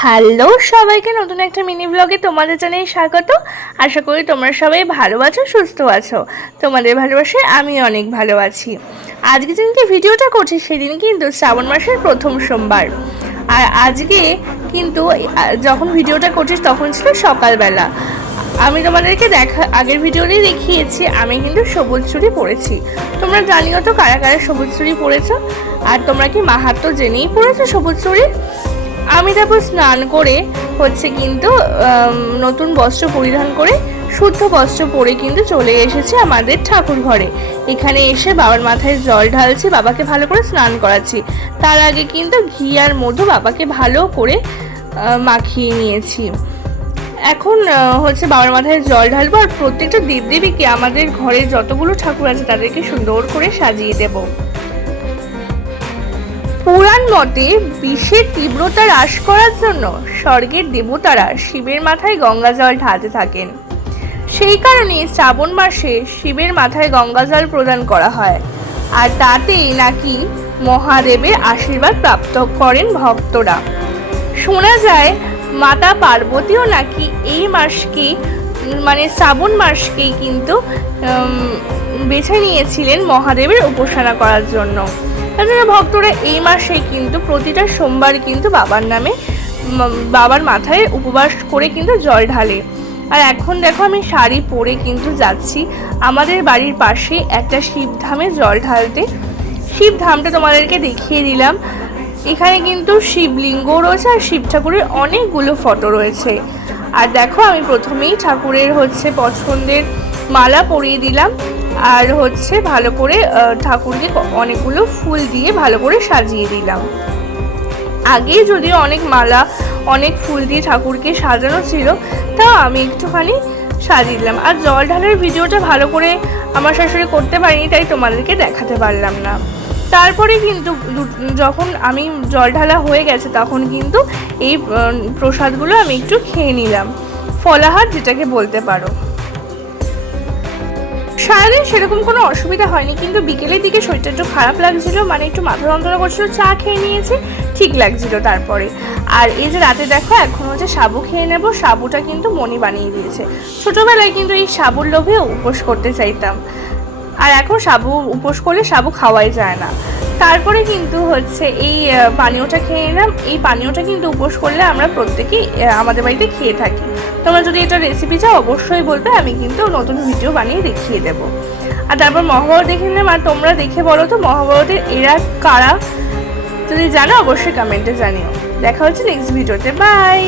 Hello সবাইকে, নতুন একটা মিনি ব্লগে তোমাদের জানাই স্বাগত। আশা করি তোমরা সবাই ভালো আছো, সুস্থ আছো। তোমাদের ভালোবাসায় আমি অনেক ভালো আছি। আজকে যেদিনকে ভিডিওটা করছি সেদিন কিন্তু শ্রাবণ মাসের প্রথম সোমবার। আর আজকে কিন্তু যখন ভিডিওটা করছি তখন ছিল সকালবেলা। আমি তোমাদেরকে আগের ভিডিওতেই দেখিয়েছি আমি কিন্তু সবুজ চুড়ি পরেছি। তোমরা জানিও তো কারা কারা সবুজ চুড়ি পরেছো, আর তোমরা কি মাহাত্ম্য জেনেই পরেছো সবুজ চুড়ি। আমি তারপর স্নান করে কিন্তু নতুন বস্ত্র পরিধান করে শুদ্ধ বস্ত্র পরে কিন্তু চলে এসেছি আমাদের ঠাকুর ঘরে। এখানে এসে বাবার মাথায় জল ঢালছি, বাবাকে ভালো করে স্নান করাচ্ছি। তার আগে কিন্তু ঘি আর মধু বাবাকে ভালো করে মাখিয়ে নিয়েছি। এখন বাবার মাথায় জল ঢালবো, আর প্রত্যেকটা দেবদেবীকে আমাদের ঘরে যতগুলো ঠাকুর আছে তাদেরকে সুন্দর করে সাজিয়ে দেব। পুরাণ মতে বিষের তীব্রতা হ্রাস করার জন্য স্বর্গের দেবতারা শিবের মাথায় গঙ্গা জল ঢালতে থাকেন। সেই কারণে শ্রাবণ মাসে শিবের মাথায় গঙ্গা জল প্রদান করা হয়, আর তাতেই নাকি মহাদেবের আশীর্বাদ প্রাপ্ত করেন ভক্তরা। শোনা যায় মাতা পার্বতীও নাকি এই মাসকে শ্রাবণ মাসকেই কিন্তু বেছে নিয়েছিলেন মহাদেবের উপাসনা করার জন্য। তাছাড়া ভক্তরা এই মাসে কিন্তু প্রতিটা সোমবার কিন্তু বাবার মাথায় উপবাস করে কিন্তু জল ঢালে। আর এখন দেখো আমি শাড়ি পরে কিন্তু যাচ্ছি আমাদের বাড়ির পাশে একটা শিবধামে জল ঢালতে। শিবধামটা তোমাদেরকে দেখিয়ে দিলাম। এখানে কিন্তু শিবলিঙ্গ রয়েছে আর শিব ঠাকুরের অনেকগুলো ফটো রয়েছে। আর দেখো আমি প্রথমেই ঠাকুরের পছন্দের মালা পরিয়ে দিলাম, আর ভালো করে ঠাকুরকে অনেকগুলো ফুল দিয়ে ভালো করে সাজিয়ে দিলাম। আগে যদিও অনেক মালা অনেক ফুল দিয়ে ঠাকুরকে সাজানো ছিল, তাও আমি একটুখানি সাজিয়ে দিলাম। আর জল ঢালার ভিডিওটা ভালো করে আমার শাশুড়ি করতে পারিনি, তাই তোমাদেরকে দেখাতে পারলাম না। তারপরে কিন্তু যখন আমি জল ঢালা হয়ে গেছে তখন কিন্তু এই প্রসাদগুলো আমি একটু খেয়ে নিলাম, ফলাহার যেটাকে বলতে পারো। সারাদিন সেরকম কোনো অসুবিধা হয়নি, কিন্তু বিকেলের দিকে শরীরটা একটু খারাপ লাগছিল, একটু মাথা যন্ত্রণা করছিল। চা খেয়ে নিয়েছি, ঠিক লাগছিল তারপরে। আর এই যে রাতে দেখো এখন সাবু খেয়ে নেব। সাবুটা কিন্তু মনি বানিয়ে দিয়েছে। ছোটোবেলায় কিন্তু এই সাবুর লোভে উপোস করতে চাইতাম, আর এখন সাবু উপোস করলে সাবু খাওয়াই যায় না। তারপরে কিন্তু এই পানীয়টা খেয়ে নিলাম। এই পানীয়টা কিন্তু উপোস করলে আমরা প্রত্যেকেই আমাদের বাড়িতে খেয়ে থাকি। তোমরা যদি এটা রেসিপি চাও অবশ্যই বলবে, আমি কিন্তু নতুন ভিডিও বানিয়ে দেখিয়ে দেব। আর তারপর মহাভারত দেখে নিলাম। আর তোমরা দেখে বলো তো মহাভারতের এরা কারা, যদি জানো অবশ্যই কমেন্টে জানিও। দেখা হচ্ছে নেক্সট ভিডিওতে। বাই।